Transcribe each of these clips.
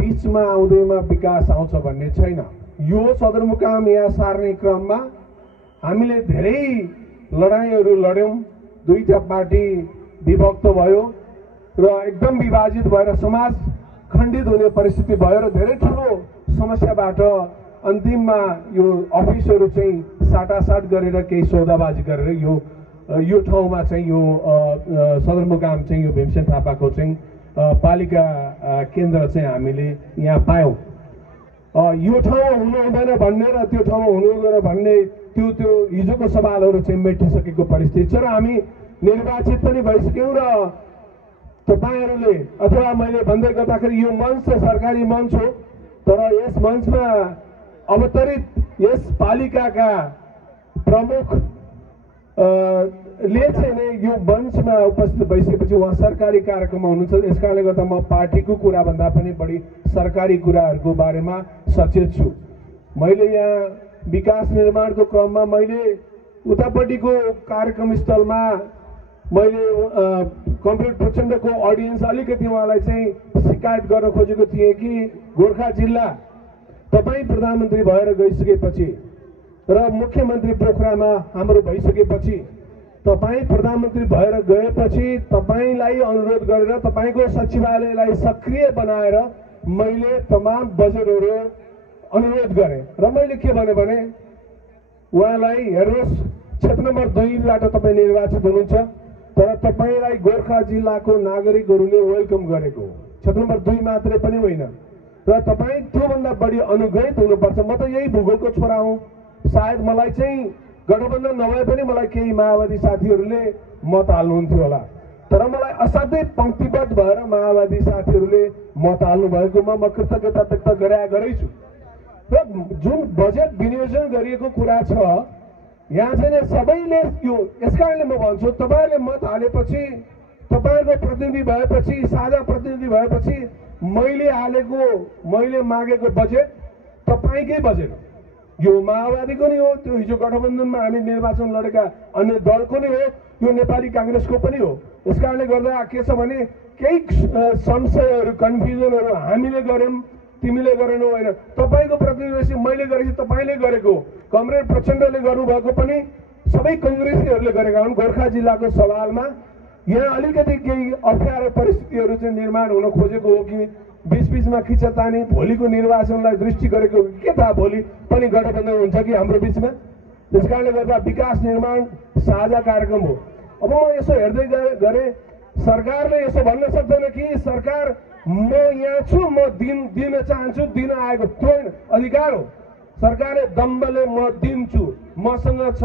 बीचमा आउँदैमा विकास आउँछ भन्ने छैन। यो सदरमुकाम यहाँ सार्ने क्रममा हामीले धेरै लडाइँहरू लड्यौँ, दुईटा पार्टी विभक्त भयो र एकदम विभाजित भएर समाज खण्डित हुने परिस्थिति भयो र धेरै ठुलो समस्याबाट अन्तिममा यो अफिसहरू चाहिँ साटासाट गरेर केही सौदाबाजी गरेर यो ठाउँमा चाहिँ यो सदरमुकाम चाहिँ यो भीमसेन थापाको चाहिँ पालिका केन्द्र चाहिँ हामीले यहाँ पायौँ। यो ठाउँमा हुनु हुँदैन भन्ने र त्यो ठाउँमा हुनु हुँदैन भन्ने त्यो हिजोको सवालहरू चाहिँ मेटिसकेको परिस्थिति छ र हामी निर्वाचित पनि भइसक्यौँ र तपाईहरूले अथवा मैले भन्दै गर्दाखेरि यो मञ्च सरकारी मञ्च हो, तर यस मञ्चमा अवतरित यस पालिकाका प्रमुख ले चाहिँ यो मञ्चमा उपस्थित भइसकेपछि उहाँ सरकारी कार्यक्रममा हुनुहुन्छ। यस कारणले गर्दा म पार्टीको कुरा भन्दा पनि बढी सरकारी कुराहरूको बारेमा सचेत छु। मैले यहाँ विकास निर्माणको क्रममा मैले उतापट्टिको कार्यक्रम स्थलमा मैले कमरेड प्रचण्डको अडियन्स अलिकति उहाँलाई चाहिँ शिकायत गर्न खोजेको थिएँ कि गोर्खा जिल्ला तपाईँ प्रधानमन्त्री भएर गइसकेपछि र मुख्यमन्त्री पोखरामा हाम्रो भइसकेपछि तपाईँ प्रधानमन्त्री भएर गएपछि तपाईँलाई अनुरोध गरेर तपाईँको सचिवालयलाई सक्रिय बनाएर मैले तमाम बजेटहरू अनुरोध गरेँ र मैले के भने उहाँलाई हेर्नुहोस्, क्षेत्र नम्बर 2बाट तपाईँ निर्वाचित हुनुहुन्छ, तर तपाईँलाई गोर्खा जिल्लाको नागरिकहरूले वेलकम गरेको क्षेत्र नम्बर 2 मात्रै पनि होइन र तपाईँ त्योभन्दा बढी अनुग्रहित हुनुपर्छ। म त यही भूगोलको छोरा हुँ, सायद मलाई चाहिँ गठबन्धन नभए पनि मलाई केही माओवादी साथीहरूले मत हाल्नुहुन्थ्यो होला, तर मलाई असाध्यै पंक्तिबद्ध भएर माओवादी साथीहरूले मत हाल्नु भएकोमा म कृतज्ञता व्यक्त गरेछु। र जुन बजेट विनियोजन गरिएको कुरा छ यहाँ चाहिँ सबैले यो, यस कारणले म भन्छु तपाईँहरूले मत हालेपछि, तपाईँहरूको प्रतिनिधि भएपछि, साझा प्रतिनिधि भएपछि मैले मागेको बजेट तपाईँकै बजेट हो, यो माओवादीको नै हो, त्यो हिजो गठबन्धनमा हामी निर्वाचन लडेका अन्य दलको नै हो, यो नेपाली काङ्ग्रेसको पनि हो। यस कारणले गर्दा के छ भने केही संशयहरू कन्फ्युजनहरू हामीले गर्यौँ, तिमीले गरेनौ होइन, तपाईँको प्रतिनिधि मैले गरेपछि तपाईँले गरेको, कमरेड प्रचण्डले गर्नुभएको पनि सबै कङ्ग्रेसीहरूले गरेका हुन्। गोर्खा जिल्लाको सवालमा यहाँ अलिकति केही अप्ठ्यारो परिस्थितिहरू चाहिँ निर्माण हुन खोजेको हो कि बीचमा खिचातानी, भोलिको निर्वाचनलाई दृष्टि गरेको के थाहा भोलि पनि गठबन्धन हुन्छ कि हाम्रो बिचमा। त्यस कारणले गर्दा विकास निर्माण साझा कार्यक्रम हो। अब म यसो हेर्दै गएँ, सरकारले यसो भन्न सक्दैन कि सरकार म यहाँ छु, म दिन चाहन्छु, दिन आएको, त्यो अधिकार हो। सरकारले दम्बले म दिन्छु, मसँग छ,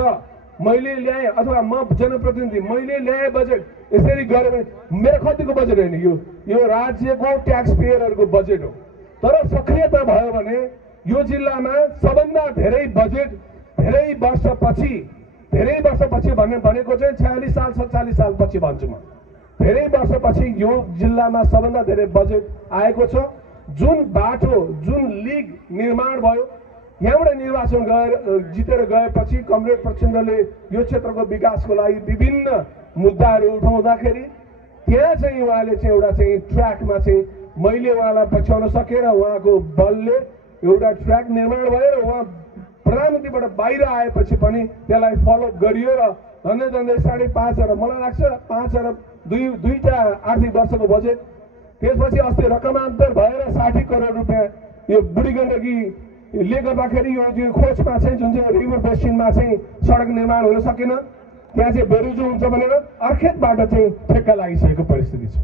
मैले ल्याएँ, अथवा म जनप्रतिनिधि मैले ल्याएँ बजेट यसरी गरेँ भने मेरो कतिको बजेट होइन, यो राज्यको ट्याक्स पेयरहरूको बजेट हो। तर सक्रियता भयो भने यो जिल्लामा सबभन्दा धेरै बजेट धेरै वर्षपछि भनेको चाहिँ 46 साल 47 साल पछि भन्छु म, धेरै वर्षपछि यो जिल्लामा सबभन्दा धेरै बजेट आएको छ। जुन बाटो, जुन लिग निर्माण भयो, यहाँबाट निर्वाचन जितेर गएपछि कमरेड प्रचण्डले यो क्षेत्रको विकासको लागि विभिन्न मुद्दाहरू उठाउँदाखेरि त्यहाँ चाहिँ उहाँले चाहिँ एउटा चाहिँ ट्र्याकमा चाहिँ मैले उहाँलाई पछ्याउन सकेर उहाँको बलले एउटा ट्र्याक निर्माण भयो र उहाँ प्रधानमन्त्रीबाट बाहिर आएपछि पनि त्यसलाई फलोअप गरियो र झन्डै 5.5 अरब, मलाई लाग्छ 5 अरब दुईटा आर्थिक वर्षको बजेट। त्यसपछि अस्ति रकमान्तर भएर 60 करोड रुपियाँ यो बुढी गण्डकीले गर्दाखेरि यो खोजमा चाहिँ जुन चाहिँ रिभर बेसिनमा चाहिँ सडक निर्माण हुन सकेन, त्यहाँ चाहिँ बेरुजु हुन्छ भनेर अर्खेतबाट चाहिँ ठेक्का लागिसकेको परिस्थिति छ।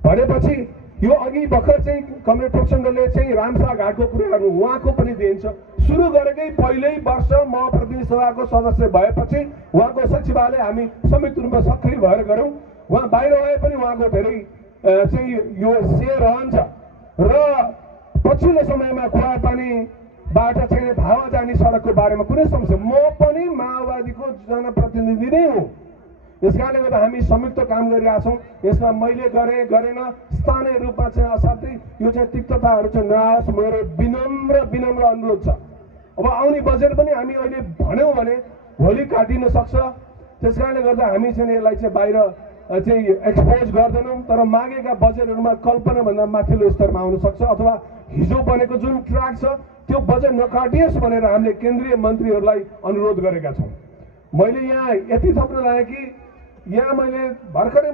भनेपछि यो अघि भर्खर चाहिँ कमरेड प्रचण्डले चाहिँ रामसा घाटको कुराहरू उहाँको पनि दिन्छ, सुरु गरेकै पहिल्यै वर्ष म प्रतिनिधि सभाको सदस्य भएपछि उहाँको सचिवालय हामी संयुक्त रूपमा सक्रिय भएर गऱ्यौँ। उहाँ बाहिर आए पनि उहाँको धेरै चाहिँ यो सेयर रहन्छ र पछिल्लो समयमा खुवापानीबाट चाहिँ भावा जाने सडकको बारेमा कुनै समस्या, म पनि माओवादीको जनप्रतिनिधि नै हुँ। यस कारणले गर्दा हामी संयुक्त काम गरिरहेछौँ। यसमा मैले गरेन स्थानीय रूपमा चाहिँ असाध्यै यो चाहिँ तिक्तताहरू चाहिँ नआओस्, मेरो विनम्र अनुरोध छ। अब आउने बजेट पनि हामी अहिले भन्यौँ भने भोलि काटिन सक्छ। त्यस कारणले गर्दा हामी चाहिँ यसलाई चाहिँ बाहिर चाहिँ एक्सपोज गर्दैनौँ, तर मागेका बजेटहरूमा कल्पनाभन्दा माथिल्लो स्तरमा आउन सक्छ अथवा हिजो बनेको जुन ट्र्याक छ त्यो बजेट नकाटियोस् भनेर हामीले केन्द्रीय मन्त्रीहरूलाई अनुरोध गरेका छौँ। मैले यहाँ यति थप्न लागेँ कि यहाँ मैले भर्खरै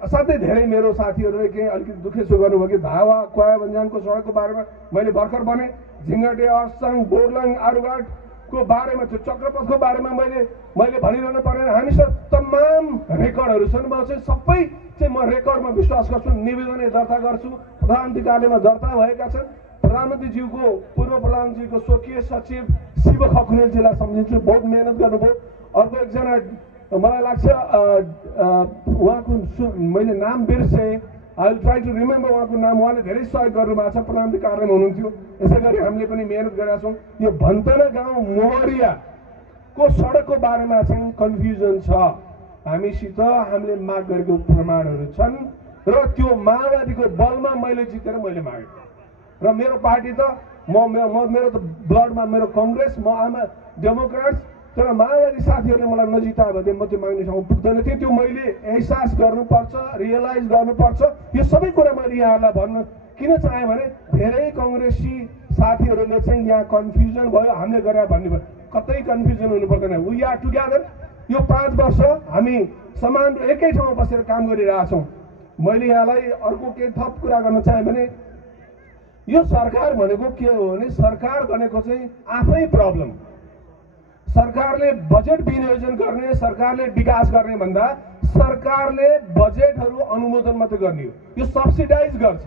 असाध्यै धेरै मेरो साथीहरूले केही अलिकति दुःख सुख गर्नुभयो कि धावा क्वाया भन्जानको सडकको बारेमा मैले भर्खर भने झिङ्गटे अर्साङ बोर्लाङ आरुघाटको बारेमा त्यो चक्रपथको बारेमा मैले भनिरहनु परेन। हामीसँग तमाम रेकर्डहरू छन्। म चाहिँ सबै चाहिँ म रेकर्डमा विश्वास गर्छु, निवेदन दर्ता गर्छु, प्रधानमन्त्री कार्यालयमा दर्ता भएका छन्। प्रधानमन्त्रीज्यूको पूर्व प्रधानमन्त्रीको स्वकीय सचिव शिव खकुरेलजीलाई सम्झिन्छु, बहुत मेहनत गर्नुभयो। अर्को एकजना मलाई लाग्छ उहाँको मैले नाम बिर्सेँ, I will try to remember उहाँको नाम। उहाँले धेरै सहयोग गर्नुभएको छ, प्रधानमन्त्री कार्यालयमा हुनुहुन्थ्यो। यसै गरी हामीले पनि मेहनत गरेका छौँ। यो भन्तना गाउँ मोहरियाको सडकको बारेमा चाहिँ कन्फ्युजन छ। हामीसित हामीले माग गरेको प्रमाणहरू छन् र त्यो माओवादीको बलमा मैले जितेर मैले मागेको र मेरो पार्टी त मेरो त ब्लडमा मेरो कङ्ग्रेस, म आमा डेमोक्रेट्स, तर माओवादी साथीहरूले मलाई नजितायो भने म त्यो माग्ने ठाउँ पुग्दैन थिएँ। त्यो मैले एहसास गर्नुपर्छ, रियलाइज गर्नुपर्छ। यो सबै कुरा मैले यहाँहरूलाई भन्न किन चाहेँ भने धेरै कङ्ग्रेसी साथीहरूले चाहिँ यहाँ कन्फ्युजन भयो, हामीले गरे भन्ने भयो। कतै कन्फ्युजन हुनु पर्दैन। We are together. यो 5 वर्ष हामी समान एकै ठाउँमा बसेर काम गरिरहेछौँ। मैले यहाँलाई अर्को केही थप कुरा गर्न चाहेँ भने यो सरकार भनेको के हो भने सरकार भनेको चाहिँ आफै प्रब्लम। सरकारले बजेट विनियोजन गर्ने, सरकारले विकास गर्ने भन्दा सरकारले बजेटहरू अनुमोदन मात्रै गर्ने हो। यो सब्सिडाइज गर्छ,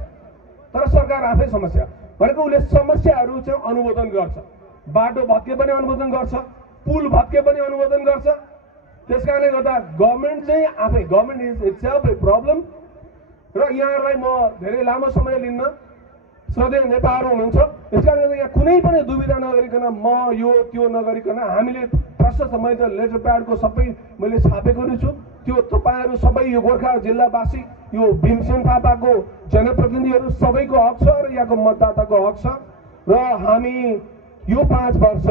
तर सरकार आफै समस्या भनेको उसले समस्याहरू चाहिँ अनुमोदन गर्छ। बाटो भत्के पनि अनुमोदन गर्छ, पुल भत्के पनि अनुमोदन गर्छ। त्यस कारणले गर्दा गभर्मेन्ट चाहिँ आफै government is itself A problem. र यहाँहरूलाई म धेरै लामो समय लिन्न, सधैँ नेताहरू हुनुहुन्छ। यस कारणले गर्दा यहाँ कुनै पनि दुविधा नगरिकन म यो त्यो नगरिकन हामीले प्रशस्त मैले लेटर प्याडको सबै मैले छापेको छु। त्यो तपाईँहरू सबै यो गोर्खा जिल्लावासी, यो भीमसेन थापाको जनप्रतिनिधिहरू सबैको हक छ र यहाँको मतदाताको हक छ। र हामी यो 5 वर्ष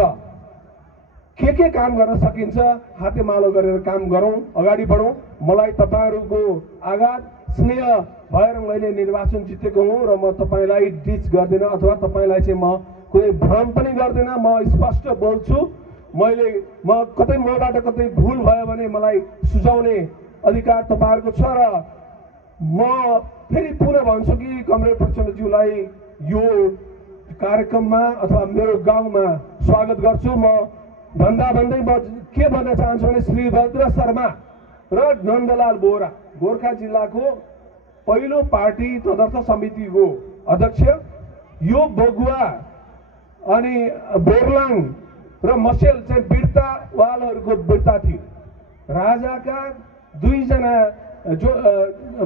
के काम गर्न सकिन्छ हातेमालो गरेर काम गरौँ, अगाडि बढौँ। मलाई तपाईँहरूको आघात स्नेह भएर मैले निर्वाचन जितेको हुँ र म तपाईँलाई डिच गर्दिनँ अथवा तपाईँलाई चाहिँ म कुनै भ्रम पनि गर्दिनँ। म स्पष्ट बोल्छु। म कतै मबाट कतै भुल भयो भने मलाई सुझाउने अधिकार तपाईँहरूको छ। र म फेरि पुनः भन्छु कि कमरेड प्रचण्डज्यूलाई यो कार्यक्रममा अथवा मेरो गाउँमा स्वागत गर्छु। म भन्दै म के भन्न चाहन्छु भने श्रीभद्र शर्मा र नन्दलाल बोहरा गोर्खा जिल्लाको पहिलो पार्टी तदर्थ समितिको अध्यक्ष, यो बगुवा अनि बोर्लाङ र मसेल चाहिँ बिर्तावालहरूको बिर्ता थियो। राजाका 2 जना जो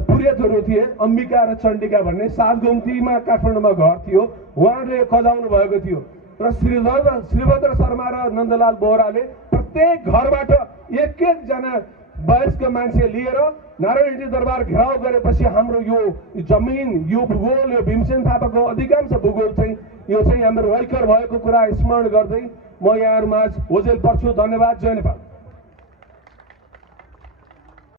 पुर्यतहरू थिए, अम्बिका र चण्डिका भन्ने, 7 गुम्तीमा काठमाडौँमा घर थियो, उहाँले खजाउनु भएको थियो। र श्रीभद्र शर्मा र नन्दलाल बोहराले प्रत्येक घरबाट एक जना वयस्क मान्छे लिएर नारायण दरबार घेराउ गरेपछि हाम्रो यो जमिन, यो भूगोल, यो भीमसेन थापाको अधिकांश भूगोल चाहिँ यो चाहिँ हाम्रो वैकर भएको कुरा स्मरण गर्दै म यहाँहरूमा ओजेल पर्छु। धन्यवाद। जय नेपाल।